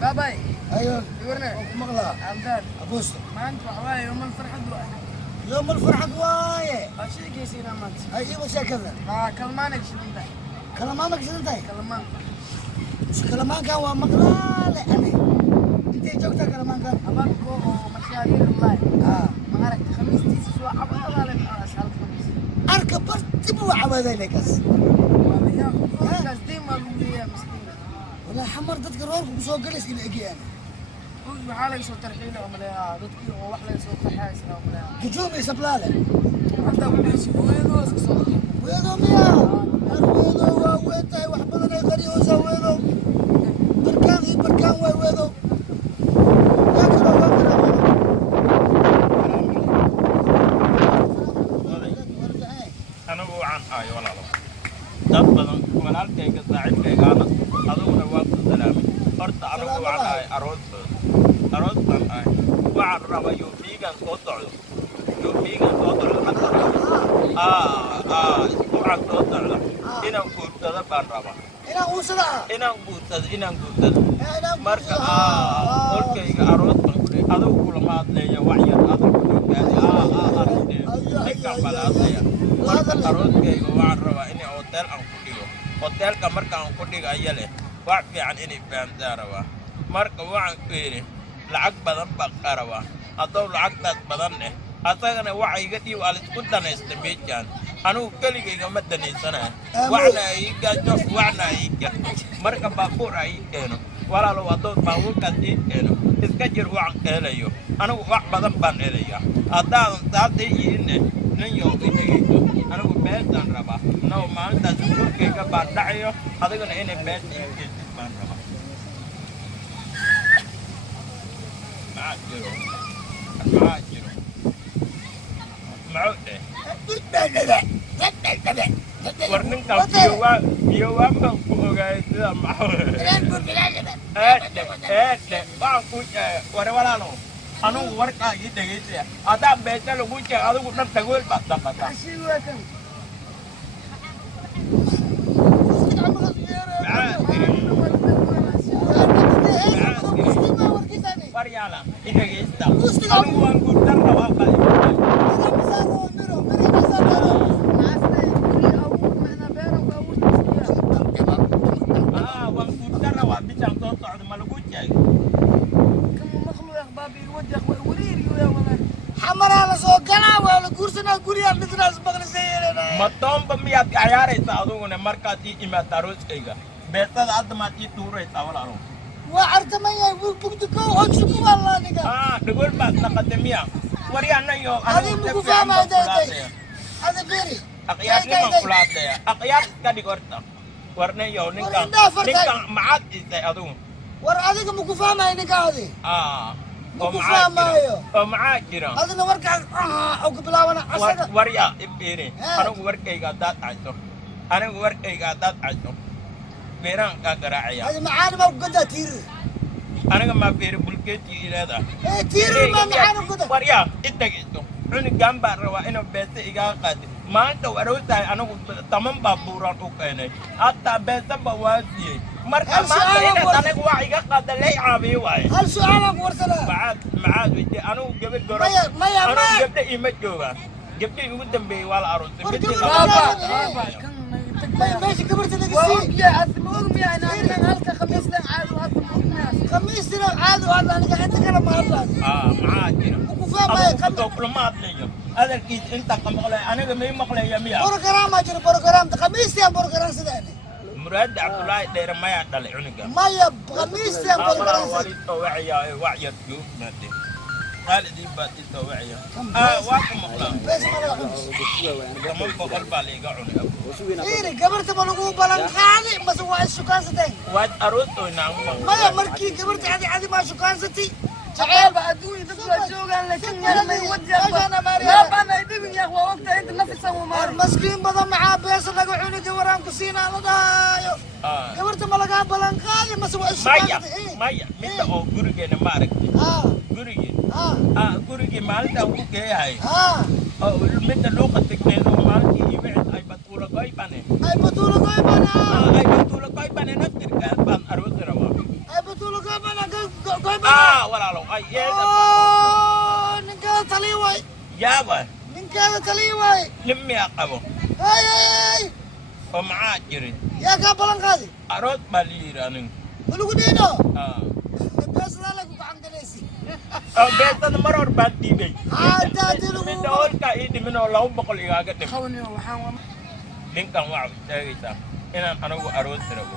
باباي ايوه يورنا مغلا عبدال ابوس ما انت وحواي يوم الفرحة دواي يوم الفرحة وايه اشي كيسينا مات ايوه وش كذا ما كلمانك شنو انت كلامك شنتاي كلمان مش كلامك هو مغلا لا انا انت جوكتا كلامك أبغى مشاريع الله اه ما عرفت خميس تيجي سوا عبالة لك أسأل خميس اركب تبوا عبادة لكس يا كاس ديما لولية مسكينة ولا حمر تذكر ورك بسوق جلس الى اجي انا وش بحالة يسوي ترحيلة وملاها ضدك ووحلة يسوي قحاس وملاها كجوبي سبلاله حتى بليش ويدو اسكسو ويدو ميا ويدو ويتاي وحبضنا غريو سويدو بركان ويدو anagu waxaan ahay walaalo dad badan walaalkayga saaxiibkaygaana aduguna waa ku salaamay horta anagu waxaan ahay aroos baan ahay waxaan rabaa yuufiigan soo socdo hadda isbuucan soo socda inaan guursado baan rabaa inaan guursado marka olkayga aroos baan ku dhihi adugu kulama hadleeya wax yar adugu ninkan bala hadleeya marka arooskayga waxaan rabaa inay hotel aan ku dhigo hotelka marka aan ku dhigaya leh wax fiican inay fahamtaa rabaa marka waxaan ku yidhi lacag badan baan ka rabaa haddou lacagtaas badan leh asagana waxa iga dhiib alisku danaysta meejaan anigu keligayga ma danaysanaa waxna ii gaajo waxna ii ga marka baabuur aa ii keeno walaalow haddou baabuurkaas ii keeno iska jir waxaan ka helayo anigu wax badan baan helayaa haddaadan saasay iine nin yow idhegayso anigu beestaan rabaa naw maalintaas gurkayga baan dhacayo adiguna inay beesta ii geysid baan rabaa maxaa jiro maxuu dheh war ninkan biyowaan baan ku ogaayay sida maxuu waxaan kuu sheegay ware walaalow anugu warkaa ii dhegaysaya haddaan beesa lagu sheeg adigu dhan tagool baad daqataa waryaala i dhegaysta anigu waan guurtan rabaa waan guurtan rabaa bishaan soo socda ma lagu sheeg حمرا سو كلا ولا كورسنا غوريا مثلا سبقنا سيرنا ma toonba miyaad cayaaraysa aduguna markaad ii imaad arooskayga beesada hadda maad ii tuuraysaa walaalo وعرت ما يبغتكو هنشكو والله نيجا dhagool baad naqatay miya waryaanayo هذه مكوفا ما دايتي هذا فيري aqyaarniman kula hadlaya aqyaar iska dhig horta warnayo ninkan maxaad isay adugu war adiga مكوفا ما نيجا هذه oo maxaa jira adina warkaan oo ku bilaawana asaga warya ibiri anigu warkayga hadaad cayso beeraan kaa garaacaya hadi macaani ma ugadaa tiiri aniga maa beeri bulkeetii ileeda tiiri ma macaani ugadaa warya idhagayso cunugan baan rabaa inuu beese igaa qaadi maanta warowtahay anigu taman baabuuraan u keenay hataa beesaba waa siiyey marka maanta inaad anigu wax iga qaada lay caabiyo waaye hal su'aalan ku warsanaa maxaad weydiye anigu gabadh goro anigu gabdha iima joogaan gabdhii ugu dambeeyey waa la aroosay ماشي كبرت انا قصي يا اسمع امي انا هلك خميس لك عاد واسمع امي خميس لك عاد والله انا قاعد اتكلم مع الله maxaa jira وكفايه ما adoo kulama hadlayo hadalkiis inta ka maqlay aniga may maqlaya miya بروجرام اجر بروجرام خميس يا بروجرام سداني muraad cabdullaahi dheere mayaa dhalay cunuga ما يا خميس يا بروجرام walitoo wacyaa wacyar joognaade qaalidii baad itoo wacya waa ku maqlaa بس ما لا خمس taman boqol baa laiga cunay إيه كبرت بلغو بلان خالي ما سوى السكان ستين waad aroostoynaa ما يا مركي كبرت عادي ما سكان ستي شعيب أدوني تطلع شوقا لكن ما يوجه ما بنا يدبن يا أخوة وقتها أنت نفسه وما المسكين بدل معاه بيس لقوا عيني جوران كسينا على ضايو كبرت بلغا بلان خالي ما سوى السكان maya midda oo gurigeena ma aragtay gurigii maalinta ugu geeyahay midda luuqa degneedo maalintii imicid ay batuula goybane أي بطولة قايبنا ay batuula goybane naftirkaa baan aroosi rabaa أي بطولة قايبنا goy walaalow ay yeeda ninkaada taliya waay yaaba ninkaada taliya waay limmiyaa qabo hay oo maxaa jirin yaa kaa balan qaadi arood baa la yidhi anigu malugu dhiino beesadaa lagu gacan galaysi beesada mar hor baan dhiibay haadaadii lagu midda hoolkaa ii dhimin oo 200 igaaga dhim khawni waxaan ninkan waxaad sheegaysaa inaan anigu aroos rabo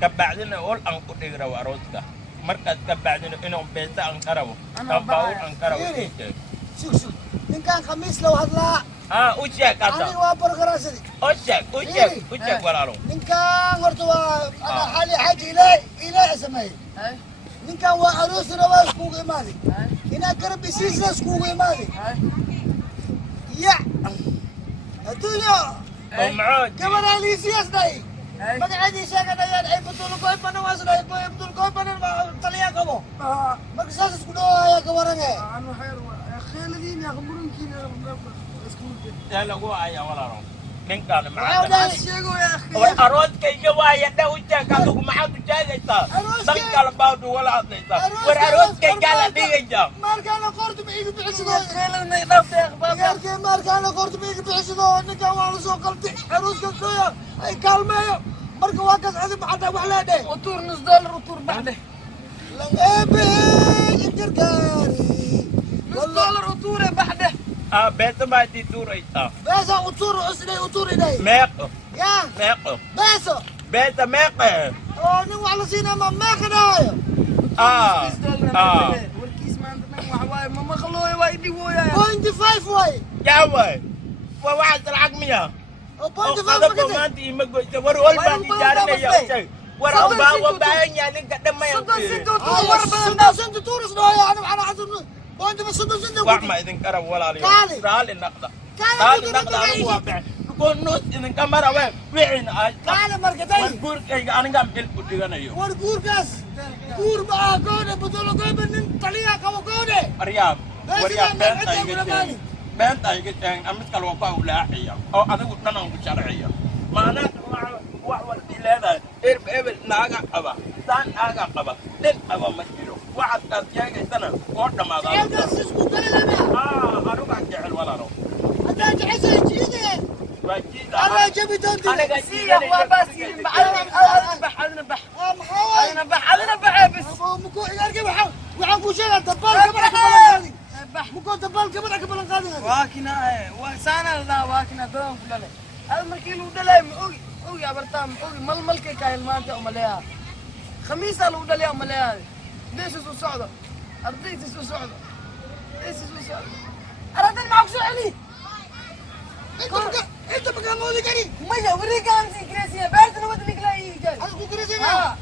ka bacdina hool aan ku dhigi rabo arooska markaad ka bacdina inuu beesa aan ka rabo baawul aan ka rabo ii sheeg shug ninkan khamiis loo hadlaa u sheeg hadda aniga waa borgaraasadi u sheeg walaalow ninkan horta waa xali xaaji ilaahi sameeyey ninkan waa aroos rabaa iskugu imaaday inaa garab isiisa iskugu imaaday ya adduunyo gabadha liisiyaas dhahay magaceedii sheeganayaan ay batulgoy banan waasdhahay batulgoy banan taliya qabo marka saas isku dhawaaya gabarange kheeladiin yaa murankiina yaa lagu haya walaalow ninkan arooskayga waaya dha u sheeg adigu maxaad u sheegaysaa dan kale baad ugala hadlaysaa war arooskaygaa la dhigaysaa markaana qorta ma iga bixisidoo markaana qorta ma iga bixisidoo ninkan waa la soo qaltay arooska dhoya ay kaalmeeyo marka waa kaas adi maxataa wax leedhe utuur nus dollar utuur baxdhe lang ebe ingargaari nus dollar utuure baxdhe beesa baad ii tuuraysaa beesa utuur isdhay utuur idhay meeqo yaa meeqo beeso beesa meeqe oo nin wax la siinaa ma meeqa dhahayo warkiis maanta dhan waxa waaye ma maqlooyo waa idhi wooyaya 25 waay yaa waay waa waxaas lacag miya oo 25 qadabka maanta iima goysa war hool baan ijaarinaya u sheeg war waa baahan yahay ninka dhammayan santa tuuris dhahayo ani waxaan xasan boonta ma santa wax ma idin karab walaalayaal raali naqda anigu waa bixin koo nuus idinka marawe wixin ay kaale markatay war guurkayga anigaan bil ku dhiganayo war guurkaas guur ma aha goone badalo goyba nin taliya qabo goone waryaab beenta iga sheegin amid kale waa ku awlaaxiya oo adigu dhan aan ku sharciya maanaa wax walbi leedahay hebel naaga qaba saan naaga qaba nin qaba ma jiro waxaad kaas sheegaysana oo dhammaada anugaan jecel walaalow haddaan jecesay jiide waa jiida anaa jabi doonti aniga سيح وباسين أنا بح أنا بح بس مكو إيجارك وحن كوشنا دبال كبر قاضي مكو دبال كبر قاضي واكنا وسانا لا واكنا دوم فلان المركي لو دلاي أوي يا برتام أوي مل كاين مانتا ومليها خميس لو دلاي ومليها ليش سو صعدة أرضيت سو صعدة ليش سو صعدة أردت معك سؤالي انت بقى مودي كريم ما يوريك أنت كريسيا بعد أنا ودني كلا يجي هذا كو كريسيا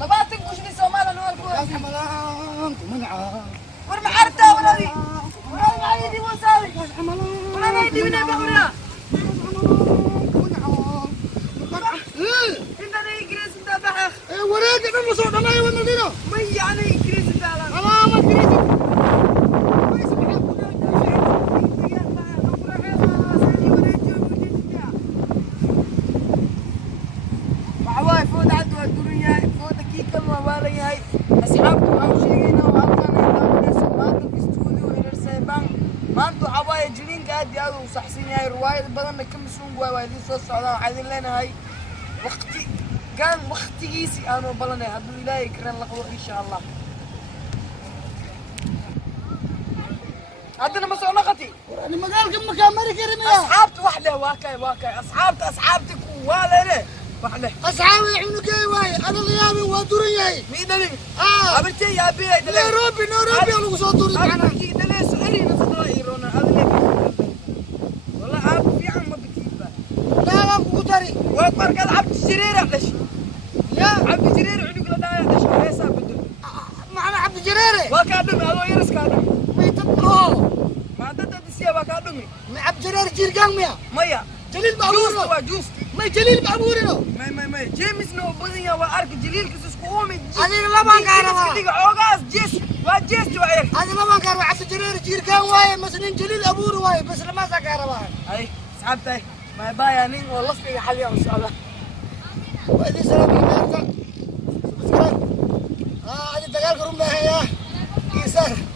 لبعتك وش بيسومالا نور يا حملان منعا ورمى حرتا ولا دي ولا ما يدي وساوي ولا ما يدي من أبغى انت ده كريس انت بحخ وراك انا مصور ما يوانا دينا ما يعني كريس انت على ما كريسيا وعواي فود عدو الدنيا فود كيكا موالي هاي أصحابكم أو شيئين وهالكان يدامنا سماتو في استوديو إلى سيبان ما أنتو عواي جلين قاعد يادو وصحسين هاي رواية بدنا كم سون قوي وايدين صوت سعودان عايزين لنا هاي وقتي كان وقتي يسي أنا وبلنا هدو إلهي كرن لقوا إن شاء الله عندنا مسؤول نقطي انا ما قال كم مكان مريكا رميا أصحابت وحدة واكاي أصحابتك ولا وحدة اصحابي يعملوا كي واي انا اللي ودوري مين دلي؟ قابلتي يا بي دلي نيروبي لو صوت دوري أنا كي دلي سؤالي نصدق إيرونا هذا اللي والله عاب في عم ما بتجيبه لا كوتري وأكبر قال عبد الجرير ليش؟ يا عبد الجرير عنق لا ليش ما يساب بدل معنا عبد الجريري وكادم هذا يرس كادم ما يتبقوا ما أنت تدسيه وكادمي عبد الجرير جيرقان ميا ميا جليل بعبورنا جوست ما جليل بعبورنا ما جيمس نو بنيا وأرك جليل كسس قومي أنا ما كان كده عوجاز جيس وجيس جواير أنا ما كان عبد الجرير جيرقان واي مثلا جليل أبور واي بس لما سكر واي أي سحبتي ما بايا نين والله في حاليا إن شاء الله وإذا سلام عليكم هذه دجال كرم بهيا دار